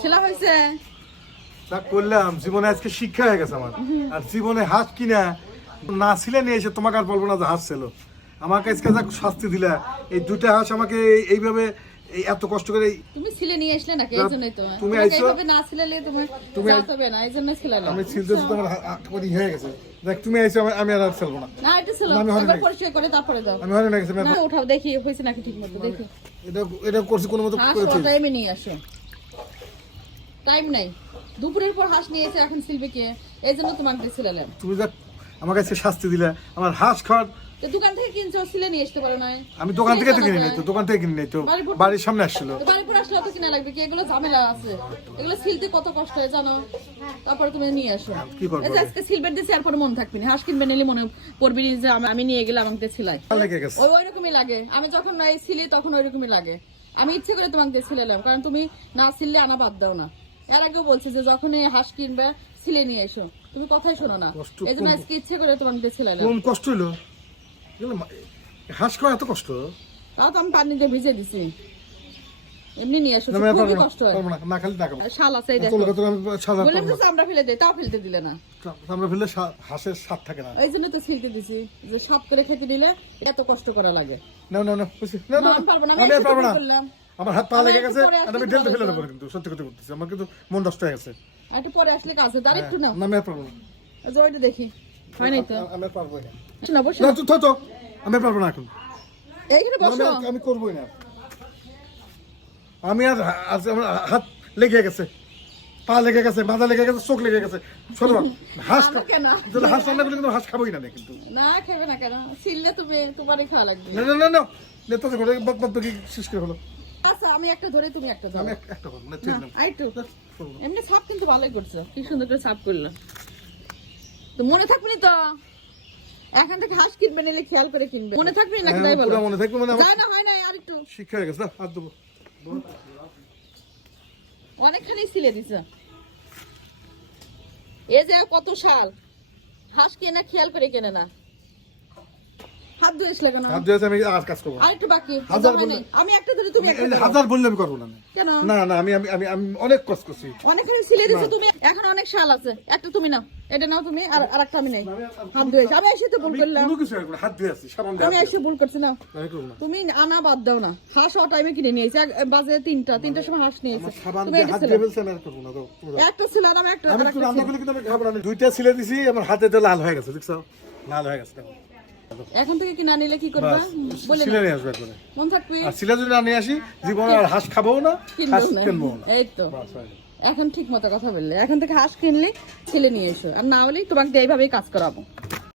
ছেলা হয়েছে তা করলাম, জীবনে আজকে শিক্ষা হয়ে গেছে আমার। আর জীবনে হাঁস কিনা না ছিলে নিয়ে এসে তোমাকে আর বলবো না যে হাঁস ছিল। আমাকে আজকে যা শাস্তি দিলা, এই দুইটা হাঁস আমাকে এইভাবে এত কষ্ট করে তুমি ছিলে নিয়ে আসলে নাকি? এইজন্যই তো তুমি আইছো, এইভাবে না ছিলালে তুমি যাবে না, এইজন্যই ছিলালে। আমি ছিলতে তোমার হাত হয়ে গেছে। দেখ তুমি আইছো, আমি আর চলবো না। না এটা ছিল, একবার পরিচয় করে তারপরে দাও। আমি হরে না গেছে। না উঠাও দেখি হইছে নাকি ঠিকমতো দেখি। এটা করছি কোনো মতো হাঁস করেছি। টাইমে নিয়ে আসো, টাইম নাই। দুপুরের পর হাঁস নিয়ে এসে এখন সিলবে কে? এইজন্য তোমাকে ছিলালাম। তুমি যা আমার কাছে শাস্তি দিলা, আমার হাঁস খাওয়ার। তো দোকান থেকে কিনছো, সিলে নিয়ে আসতে পারো না? আমি দোকান থেকে তো কিনি নাই তো, দোকান থেকে কিনি নাই তো, বাড়ির সামনে আসছিল। বাড়ির পর আসলে তো কিনা লাগবে কি? এগুলো ঝামেলা আছে, এগুলো সিলতে কত কষ্ট হয় জানো? তারপরে তুমি নিয়ে আসো। কি করবো? এই যে আজকে সিলবেট দিছি, আর পরে মন থাকবি না। হাঁস কিনবে নিলে মনে পড়বি না যে আমি নিয়ে গেলাম, আমাকে ছিলাই। লেগে গেছে। ওই রকমই লাগে। আমি যখন নাই সিলি তখন ওই রকমই লাগে। আমি ইচ্ছে করে তোমাকে ছিলালাম, কারণ তুমি না সিললে আনা বাদ দাও না। এর আগেও বলছে যে যখন হাঁস কিনবে সিলে নিয়ে এসো, তুমি কথাই শোনো না। এই জন্য আজকে ইচ্ছে করে তোমাকে ছিলালাম। কম কষ্ট হইলো, হাঁস খাওয়া এত কষ্ট। তাও তো আমি পানি দিয়ে ভিজে দিছি, এমনি নিয়ে আসো, খুবই কষ্ট হয়। না খালি টাকা শাল আছে, এই দেখো। বললাম তো চামড়া ফেলে দেই, তাও ফেলতে দিলে না। আমরা ফেললে হাঁসের স্বাদ থাকে না। এই জন্য তো ছিলতে দিছি, যে সব করে খেতে দিলে এত কষ্ট করা লাগে। না না না আমি পারবো না, আমি আর পারবো না। বললাম আমার হাত পা লেগে গেছে, আমি ঢেলতে ফেলে দেবো। কিন্তু সত্যি কথা বলতেছি, আমার কিন্তু মন নষ্ট হয়ে গেছে। একটু পরে আসলে কাছে তার একটু না। আমি আর পারবো না। ওইটা দেখি হয় নাই তো। আমি আর পারবো না। না বসো, না তো আমি আর পারবো না এখন। এইখানে বসো। আমি করবোই না। আমি আর আমার হাত লেগে গেছে, পা লেগে গেছে, মাথা লেগে গেছে, চোখ লেগে গেছে। শোনো, হাঁস কেন? হাঁস রান্না করলে কিন্তু হাঁস খাবোই না কিন্তু। না খাবে না কেন? ছিললে তুমি তোমারই খাওয়া লাগবে। না না না না, নেতা করে বকবক কি শেষ করে হলো। আচ্ছা আমি একটা ধরে তুমি একটা ধরো। আমি একটা করব না, ঠিক না। আইটু এমনি ছাপ কিন্তু ভালোই করছো, কি সুন্দর করে ছাপ করলো। তো মনে থাকবে তো, এখান থেকে হাঁস কিনবে নিলে খেয়াল করে কিনবে। মনে থাকবে নাকি তাই বলো? মনে থাকবে মানে যায় না, হয় না, আর একটু শিক্ষা হয়ে গেছে না, হাত দেবো। অনেকখানি সিলে দিছে। এই যে কত শাল, হাঁস কেনা খেয়াল করে কেনে না। হাত ধুয়েছ লাগানো, হাত দিয়েছে, আমি আর কাজ করবো। আর একটু বাকি। হাজার বললে আমি একটা ধরে তুমি একটা ধরো। হাজার বললে আমি করবো না। কেন? না না, আমি আমি আমি আমি অনেক কষ্ট করছি। অনেকখানি সিলে দিছো তুমি, এখন অনেক শাল আছে। একটা তুমি নাও, এটা নাও তুমি, আর আরেকটা আমি নেই। হাত ধুয়েছ, আমি এসে তো ভুল করলাম। কোনো কিছু করবো না, হাত ধুয়ে আছি, সাবান দিয়ে আমি এসে ভুল করছি না। আমি করবো না। তুমি আনা বাদ দাও না। হাঁস ও টাইমে কিনে নিয়েছি, বাজে 3টার সময় হাঁস নিয়েছি। সাবান তুমি দিয়ে একটা হাত ছিল, দিয়ে ফেলছে, আমি আর করবো না। তো একটা ছিল আর আমি একটা আমি একটু রান্না করলে কিন্তু আমি খাবো না। আমি দুইটা ছিলে দিছি, আমার হাতে তো লাল হয়ে গেছে, দেখছো? লাল হয়ে গেছে। এখন থেকে কি না নিলে কি করবা বলে সিলে নিয়ে আসবে একবারে। মন থাকবে। আর সিলে যদি না নিয়ে আসি, জীবনে আর হাঁস খাবো না, হাঁস কিনবো না। এই তো এখন ঠিক মতো কথা বললে, এখন থেকে হাঁস কিনলে ছেলে নিয়ে এসো, আর না হলে তোমাকে এইভাবেই কাজ করাবো।